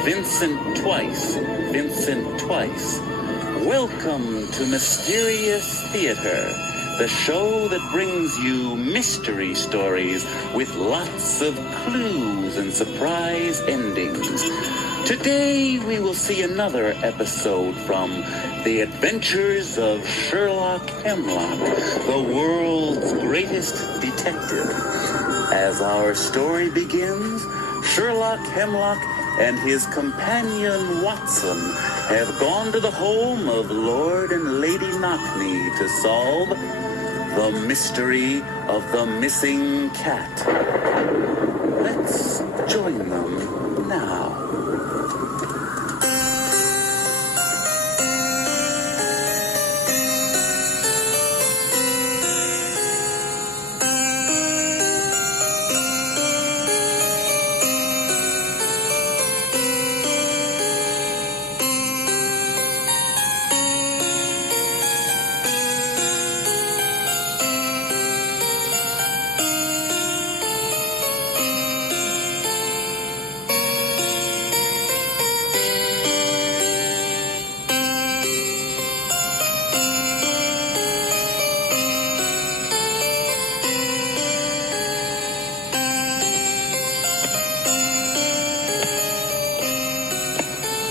Vincent Twice. Welcome to Mysterious Theater, the show that brings you mystery stories with lots of clues and surprise endings. Today we will see another episode from The Adventures of Sherlock Hemlock, the world's greatest detective. As our story begins, Sherlock Hemlock and his companion Watson have gone to the home of Lord and Lady Knockney to solve the mystery of the missing cat. Let's join them now.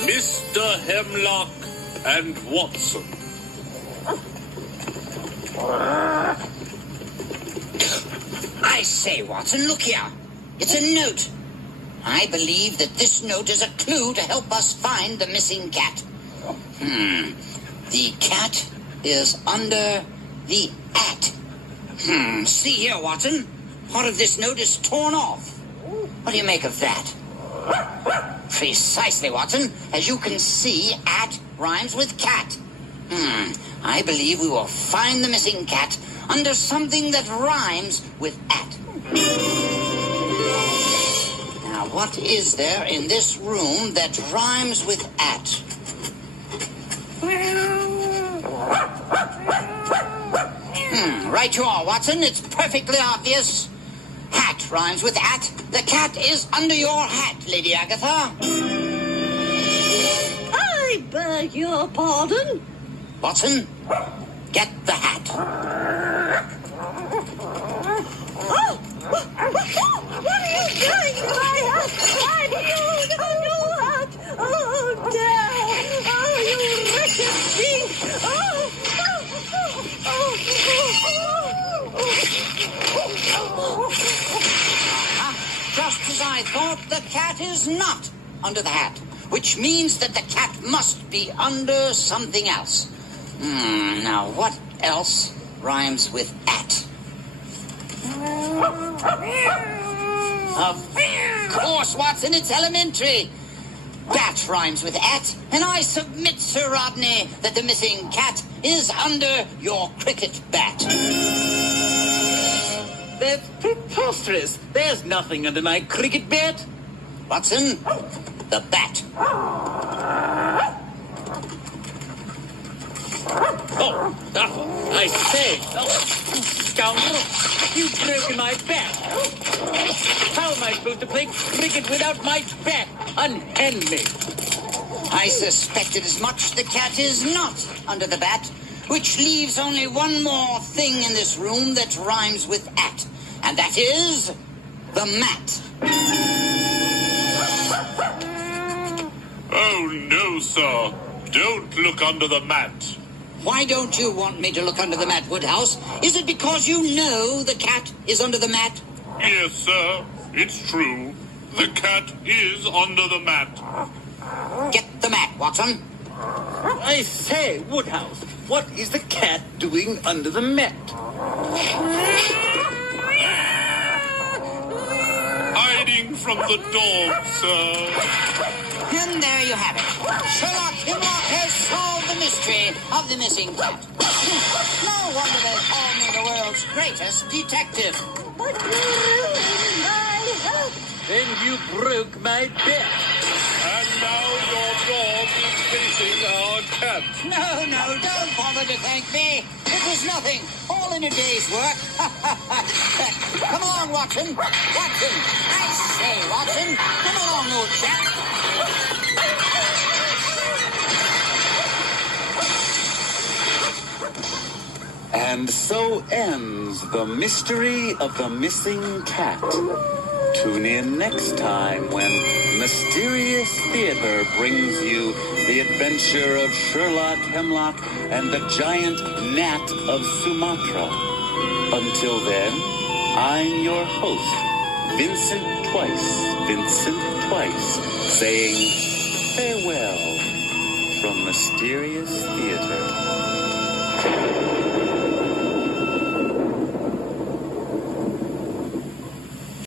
Mr. Hemlock and Watson. I say, Watson, look here. It's a note. I believe that this note is a clue to help us find the missing cat. The cat is under the at. See here, Watson. Part of this note is torn off. What do you make of that? Precisely, Watson. As you can see, at rhymes with cat. I believe we will find the missing cat under something that rhymes with at. Now, what is there in this room that rhymes with at? Right you are, Watson. It's perfectly obvious. Hat rhymes with at. The cat is under your hat, Lady Agatha. I beg your pardon? Watson, get the hat. Oh! What are you doing to my hat? I knew no hat! Oh, dear! Oh, you wretched thief! Just as I thought, the cat is not under the hat, which means that the cat must be under something else. Now, what else rhymes with at? Of course, Watson, it's elementary. Bat rhymes with at, and I submit, Sir Rodney, that the missing cat is under your cricket bat. That's preposterous. There's nothing under my cricket bat. Watson, the bat. I say, scoundrel, you've broken my bat. How am I supposed to play cricket without my bat? Unhand me. I suspected as much. The cat is not under the bat, which leaves only one more thing in this room that rhymes with at, and that is the mat. Oh, no, sir. Don't look under the mat. Why don't you want me to look under the mat, Woodhouse? Is it because you know the cat is under the mat? Yes, sir. It's true. The cat is under the mat. Get the mat, Watson. I say, Woodhouse, what is the cat doing under the mat? Hiding from the dog, sir. And there you have it. Sherlock Hemlock has solved the mystery of the missing cat. No wonder they call me the world's greatest detective. But you ruined my house. Then you broke my bet. And now your dog is chasing our cat. No, don't bother to thank me. It was nothing. All in a day's work. Come along, Watson. Watson. I say, Watson. Come along, old chap. And so ends the mystery of the missing cat. Tune in next time when Mysterious Theater brings you the adventure of Sherlock Hemlock and the giant gnat of Sumatra. Until then, I'm your host, Vincent Twice, saying farewell from Mysterious Theater.